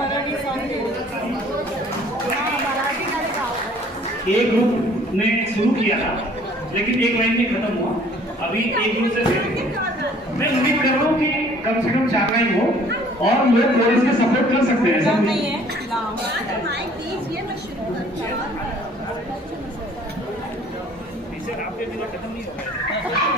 मराठी सॉन्ग एक ग्रुप ने शुरू किया था लेकिन एक लाइन में खत्म हुआ। अभी एक ग्रुप से मैं उम्मीद कर रहा हूँ कि कम से कम 4 लाइन हो और लोग कोरस के सपोर्ट कर सकते हैं। ऐसा नहीं है आपके बिना खत्म नहीं होगा।